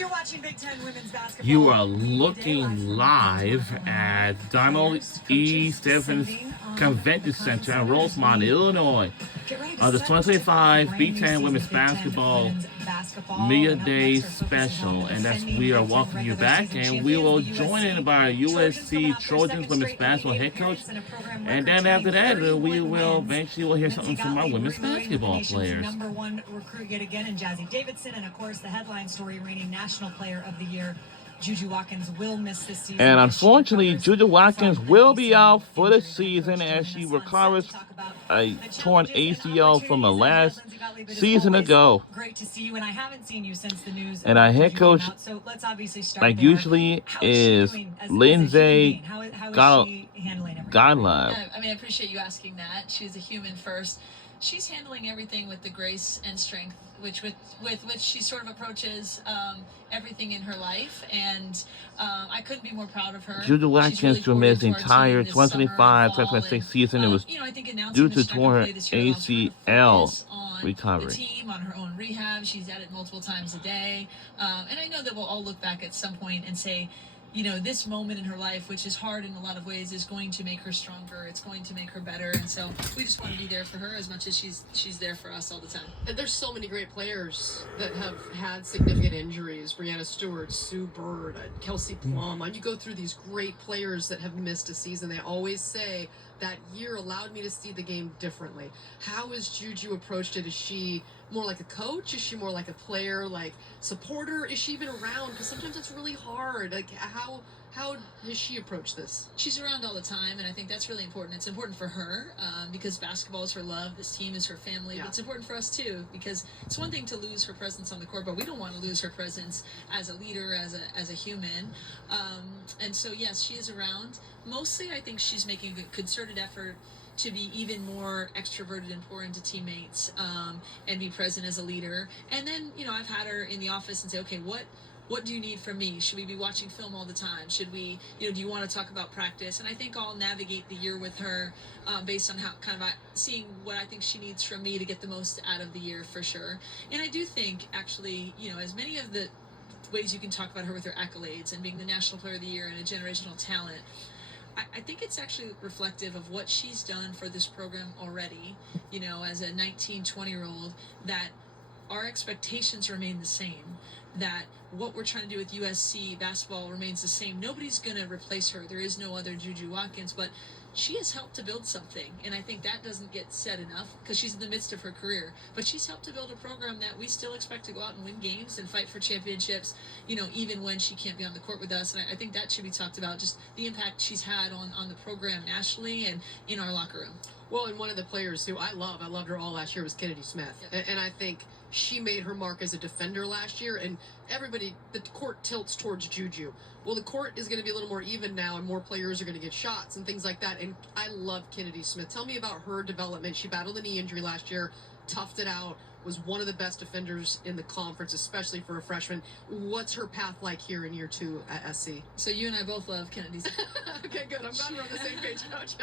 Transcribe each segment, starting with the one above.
You're watching Big Ten women's basketball. You are looking live at Donald E. Stephens Convention Center in Rosemont, Illinois. The 2025 Big Ten Women's Basketball Media Day Special, and that's we are welcoming you back, and we will join in by USC Trojans women's basketball head coach, and then after that we will eventually hear something from our women's basketball players. Number one recruit yet again in Jazzy Davidson, and of course the headline story, reigning National Player of the Year, Juju Watkins, will miss this season. And unfortunately, Juju Watkins will be out for the season as she recovers a torn ACL from the last season ago. Great to see you, and I haven't seen you since the news. And our head coach, so let's obviously start like there. usually, is Lindsay Godlove. I mean, I appreciate you asking that. She's a human first. She's handling everything with the grace and strength with which she sort of approaches everything in her life, and I couldn't be more proud of her. Juju Watkins to miss the entire 2025-2026 season. It was due to torn ACL recovery. The team on her own rehab. She's at it multiple times a day, and I know that we'll all look back at some point and say, you know, this moment in her life, which is hard in a lot of ways, is going to make her stronger. It's going to make her better. And so we just want to be there for her as much as she's there for us all the time. And there's so many great players that have had significant injuries. Brianna Stewart, Sue Bird, Kelsey Plum. And you go through these great players that have missed a season. They always say, that year allowed me to see the game differently. How has Juju approached it? Is she more like a coach? Is she more like a player, like supporter? Is she even around? Because sometimes it's really hard. Like how has she approached this? She's around all the time, and I think that's really important. It's important for her because basketball is her love. This team is her family. Yeah. But it's important for us too, because it's one thing to lose her presence on the court, but we don't want to lose her presence as a leader, as a human. And so yes, she is around. Mostly, I think she's making a concerted effort to be even more extroverted and pour into teammates and be present as a leader. And then, you know, I've had her in the office and say, okay, what do you need from me? Should we be watching film all the time? Should we, you know, do you want to talk about practice? And I think I'll navigate the year with her based on how kind of seeing what I think she needs from me to get the most out of the year for sure. And I do think actually, you know, as many of the ways you can talk about her with her accolades and being the National Player of the Year and a generational talent, I think it's actually reflective of what she's done for this program already, you know, as a 19, 20-year-old, that our expectations remain the same, that what we're trying to do with USC basketball remains the same. Nobody's going to replace her. There is no other Juju Watkins, but she has helped to build something, and I think that doesn't get said enough because she's in the midst of her career. But she's helped to build a program that we still expect to go out and win games and fight for championships, you know, even when she can't be on the court with us. And I think that should be talked about, just the impact she's had on the program nationally and in our locker room. Well, and one of the players who I loved her all last year, was Kennedy Smith. Yep. And I think she made her mark as a defender last year, and the court tilts towards Juju. Well, the court is going to be a little more even now, and more players are going to get shots and things like that. And I love Kennedy Smith. Tell me about her development. She battled a knee injury last year, toughed it out, was one of the best defenders in the conference, especially for a freshman. What's her path like here in year 2 at SC? So you and I both love Kennedy Smith. Okay, good. I'm glad we're on the same page, Coach.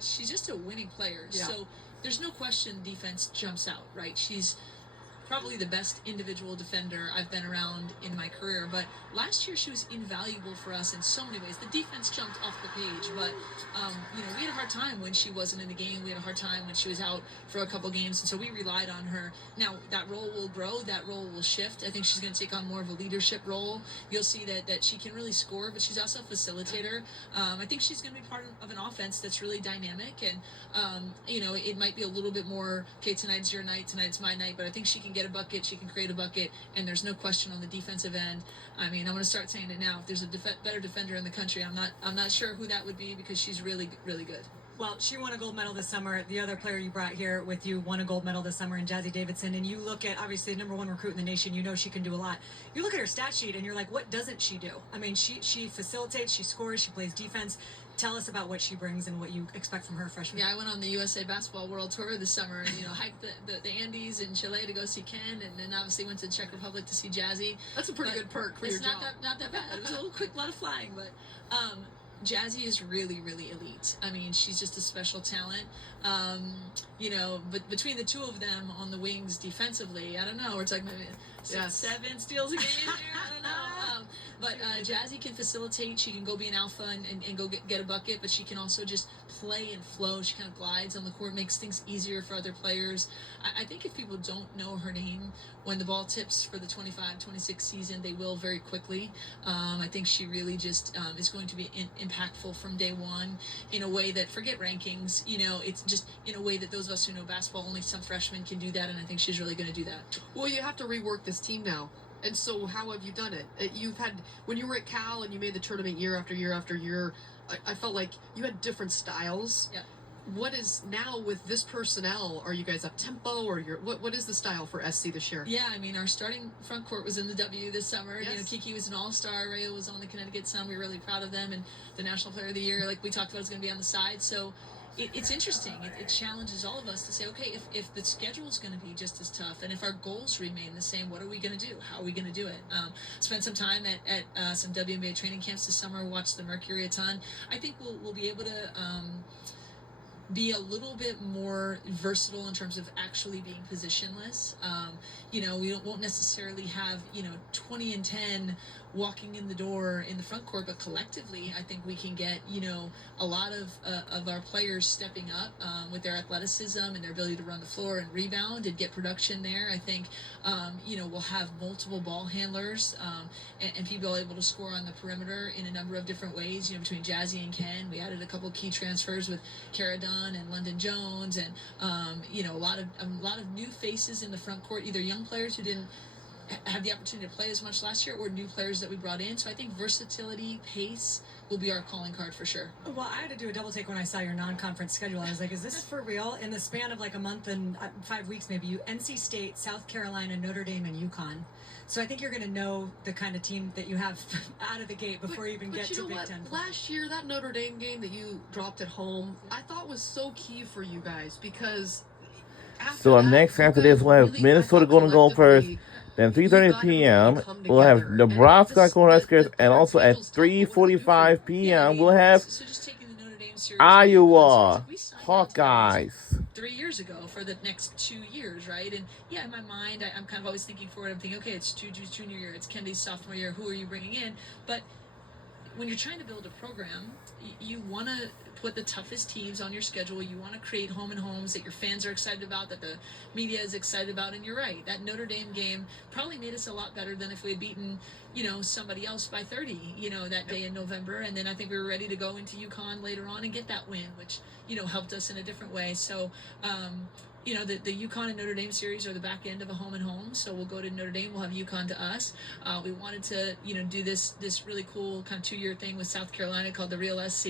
She's just a winning player. Yeah. So there's no question defense jumps out, right? She's probably the best individual defender I've been around in my career, but last year she was invaluable for us in so many ways. The defense jumped off the page, but you know, we had a hard time when she wasn't in the game. We had a hard time when she was out for a couple games, and so we relied on her. Now that role will grow, that role will shift. I think she's going to take on more of a leadership role. You'll see that she can really score, but she's also a facilitator. I think she's going to be part of an offense that's really dynamic, and you know, it might be a little bit more, okay, tonight's your night, tonight's my night, but I think she can get a bucket, she can create a bucket, and there's no question on the defensive end. I mean, I'm going to start saying it now. If there's a better defender in the country, I'm not sure who that would be, because she's really, really good. Well, she won a gold medal this summer. The other player you brought here with you won a gold medal this summer in Jazzy Davidson. And you look at, obviously, the #1 recruit in the nation. You know she can do a lot. You look at her stat sheet and you're like, what doesn't she do? I mean, she facilitates, she scores, she plays defense. Tell us about what she brings and what you expect from her freshman. Yeah, I went on the USA Basketball World Tour this summer, and, you know, hiked the Andes in Chile to go see Ken, and then obviously went to the Czech Republic to see Jazzy. That's a pretty good perk for your job. It's not that bad. It was a little quick, lot of flying, but Jazzy is really, really elite. I mean, she's just a special talent. You know, but between the two of them on the wings defensively, I don't know. We're talking Yes. 7 steals a game there. I don't know. But Jazzy can facilitate. She can go be an alpha and go get a bucket, but she can also just play and flow. She kind of glides on the court, makes things easier for other players. I think if people don't know her name, when the ball tips for the 25-26 season, they will very quickly. I think she really just is going to be impactful from day one in a way that, forget rankings, it's just in a way that those of us who know basketball, only some freshmen can do that, and I think she's really going to do that. Well, you have to rework this team now. And so how have you done it? You've had, when you were at Cal and you made the tournament year after year after year, I felt like you had different styles. Yeah. What is now with this personnel? Are you guys up tempo, or what is the style for SC this year? Yeah, I mean, our starting front court was in the W this summer. Yes. Kiki was an all-star. Rhea was on the Connecticut Sun. We were really proud of them, and the National Player of the Year, like we talked about, is going to be on the side. So it's interesting. It challenges all of us to say, okay, if the schedule is going to be just as tough, and if our goals remain the same, what are we going to do? How are we going to do it? Spent some time at some WNBA training camps this summer. Watched the Mercury a ton. I think we'll be able to be a little bit more versatile in terms of actually being positionless. We won't necessarily have 20 and 10 walking in the door in the front court, but collectively I think we can get a lot of our players stepping up with their athleticism and their ability to run the floor and rebound and get production there. I think we'll have multiple ball handlers and people able to score on the perimeter in a number of different ways. Between Jazzy and Ken, we added a couple key transfers with Cara Dunn and London Jones, and a lot of new faces in the front court, either young players who didn't have the opportunity to play as much last year, or new players that we brought in. So I think versatility, pace will be our calling card for sure. Well, I had to do a double take when I saw your non-conference schedule. I was like, is this for real? In the span of like a month and 5 weeks, maybe, NC State, South Carolina, Notre Dame, and UConn. So I think you're going to know the kind of team that you have out of the gate before you even get to Big Ten. Last year, that Notre Dame game that you dropped at home, I thought was so key for you guys, because So after this, we'll have Minnesota Golden Gophers. Then 3:30 p.m. we'll have Nebraska Cornhuskers, and also at 3:45 p.m. we'll have Iowa Hawkeyes. 3 years ago for the next 2 years, right? And yeah, in my mind, I'm kind of always thinking forward. I'm thinking, okay, it's Juju's junior year, it's Kendi's sophomore year. Who are you bringing in? But when you're trying to build a program, you want to put the toughest teams on your schedule. You want to create home and homes that your fans are excited about, that the media is excited about. And you're right, that Notre Dame game probably made us a lot better than if we had beaten, somebody else by 30, that day in November. And then I think we were ready to go into UConn later on and get that win, which, helped us in a different way. So, the UConn and Notre Dame series are the back end of a home and home. So we'll go to Notre Dame. We'll have UConn to us. We wanted to, do this really cool kind of 2-year thing with South Carolina called the Real SC.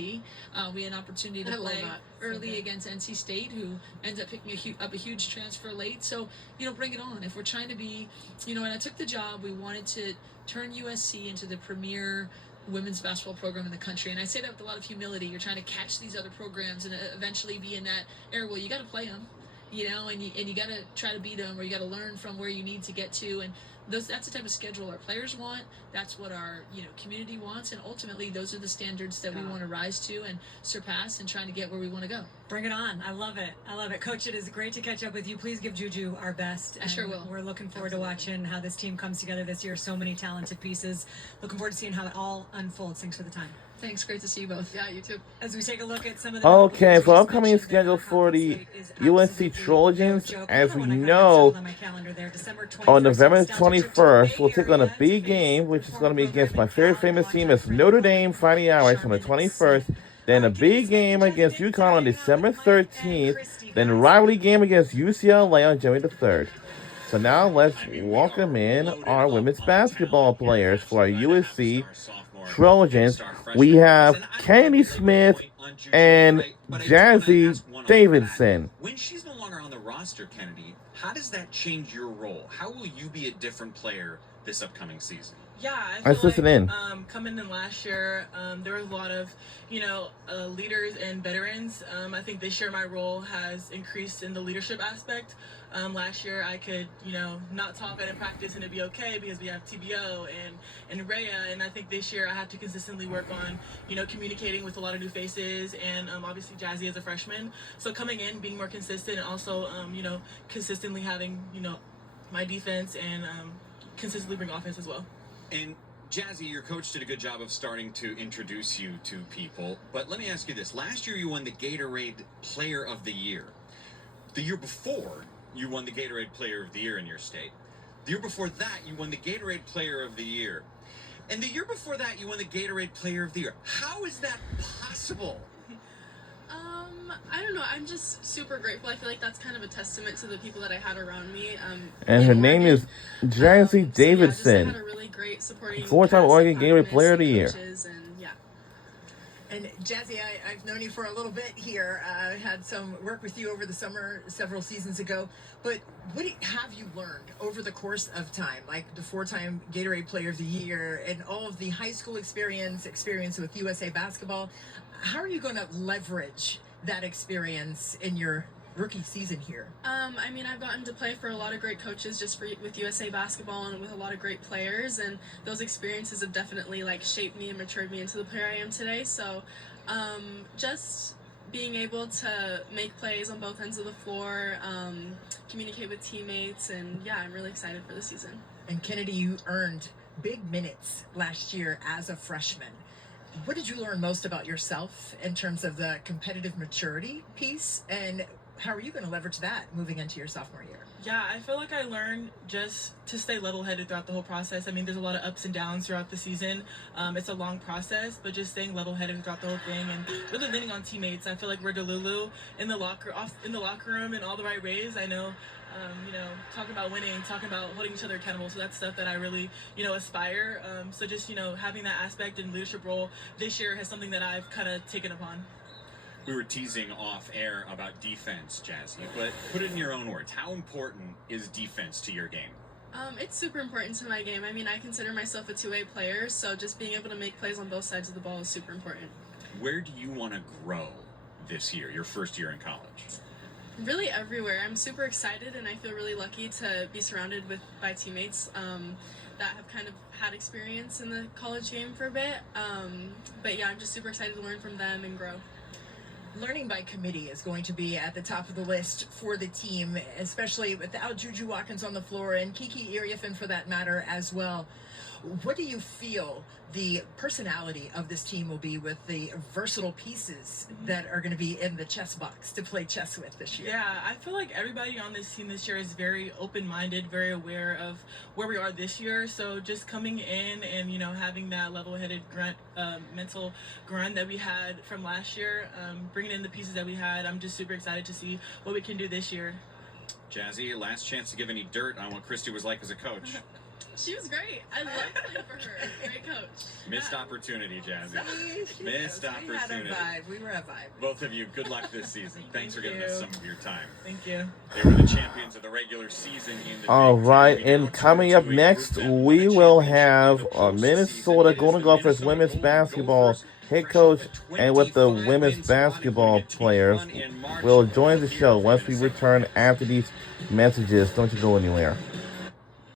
We had an opportunity to play early against NC State, who ends up picking up a huge transfer late. So, bring it on. If we're trying to be, when I took the job, we wanted to turn USC into the premier women's basketball program in the country. And I say that with a lot of humility. You're trying to catch these other programs and eventually be in that era. Well, you got to play them. And you got to try to beat them, or you got to learn from where you need to get to. And that's the type of schedule our players want. That's what our community wants, and ultimately those are the standards that we want to rise to and surpass, and trying to get where we want to go. Bring it on. I love it. Coach, it is great to catch up with you. Please give Juju our best. I sure will. We're looking forward to watching how this team comes together this year. So many talented pieces. Looking forward to seeing how it all unfolds. Thanks for the time. Thanks. Great to see you both. Yeah, you too. As we take a look at some of the... Okay, for upcoming schedule for the USC Trojans, as we know, on November 21st, we'll take on a big game, which is going to be against my very famous team, is Notre Dame, Friday night on the 21st. Then a big game against UConn on December 13th. Then a rivalry game against UCLA on January the 3rd. So now let's welcome in our women's basketball players for our USC Trojans. We have Candy Smith and Jazzy Davidson. When she's no longer on the roster, Kennedy, how does that change your role? How will you be a different player this upcoming season? Yeah, I feel like coming in last year, there was a lot of, leaders and veterans. I think this year my role has increased in the leadership aspect. Last year I could, not talk in practice and it'd be okay because we have TBO and Rhea. And I think this year I have to consistently work on, communicating with a lot of new faces, and obviously Jazzy as a freshman. So coming in, being more consistent, and also, consistently having, my defense and, consistently bring offense as well. And Jazzy, your coach did a good job of starting to introduce you to people. But let me ask you this. Last year you won the Gatorade Player of the Year. The year before, you won the Gatorade Player of the Year in your state. The year before that, you won the Gatorade Player of the Year. And the year before that, you won the Gatorade Player of the Year. How is that possible? I don't know. I'm just super grateful. I feel like that's kind of a testament to the people that I had around me. And in her name Oregon. is Jazzy So, yeah, just I Davidson. had a really great supporting Four-time cast of Oregon Gatorade activists Player of the and Year. coaches, and yeah. And Jazzy, I've known you for a little bit here. I had some work with you over the summer several seasons ago. But what have you learned over the course of time, like the 4-time Gatorade Player of the Year and all of the high school experience with USA Basketball? How are you going to leverage that experience in your rookie season here? I mean, I've gotten to play for a lot of great coaches with USA Basketball and with a lot of great players, and those experiences have definitely like shaped me and matured me into the player I am today. So just being able to make plays on both ends of the floor, communicate with teammates, and yeah, I'm really excited for the season. And Kennedy, you earned big minutes last year as a freshman. What did you learn most about yourself in terms of the competitive maturity piece, and how are you going to leverage that moving into your sophomore year? Yeah, I feel like I learned just to stay level-headed throughout the whole process. I mean, there's a lot of ups and downs throughout the season. It's a long process, but just staying level-headed throughout the whole thing and really leaning on teammates. I feel like we're Delulu in the locker room in all the right ways. I know, talking about winning, talking about holding each other accountable. So that's stuff that I really, aspire. So just, having that aspect and leadership role this year has something that I've kind of taken upon. We were teasing off air about defense, Jazzy, but put it in your own words. How important is defense to your game? It's super important to my game. I mean, I consider myself a two-way player, so just being able to make plays on both sides of the ball is super important. Where do you want to grow this year, your first year in college? Really everywhere. I'm super excited, and I feel really lucky to be surrounded by teammates that have kind of had experience in the college game for a bit. But yeah, I'm just super excited to learn from them and grow. Learning by committee is going to be at the top of the list for the team, especially without Juju Watkins on the floor and Kiki Iriafen for that matter as well. What do you feel the personality of this team will be with the versatile pieces that are going to be in the chess box to play chess with this year? Yeah, I feel like everybody on this team this year is very open-minded, very aware of where we are this year. So just coming in and, having that level-headed mental grind that we had from last year, bringing in the pieces that we had, I'm just super excited to see what we can do this year. Jazzy, last chance to give any dirt on what Christy was like as a coach. She was great. I loved playing for her. Great coach. Missed opportunity, Jazzy. Missed opportunity. We were a vibe. Both of you, good luck this season. Thanks for giving us some of your time. Thank you. They were the champions of the regular season in the All Big right, Ten. We and now coming turn up to a next, group that won we the will championship have in the postseason. Minnesota It is Golden the Gophers Minnesota women's Golden basketball Gophers, head fresh coach off a and with the 25 women's win squad, basketball including a players T1 in March. will join the Here show for once we Minnesota. return after these messages. Don't you go anywhere.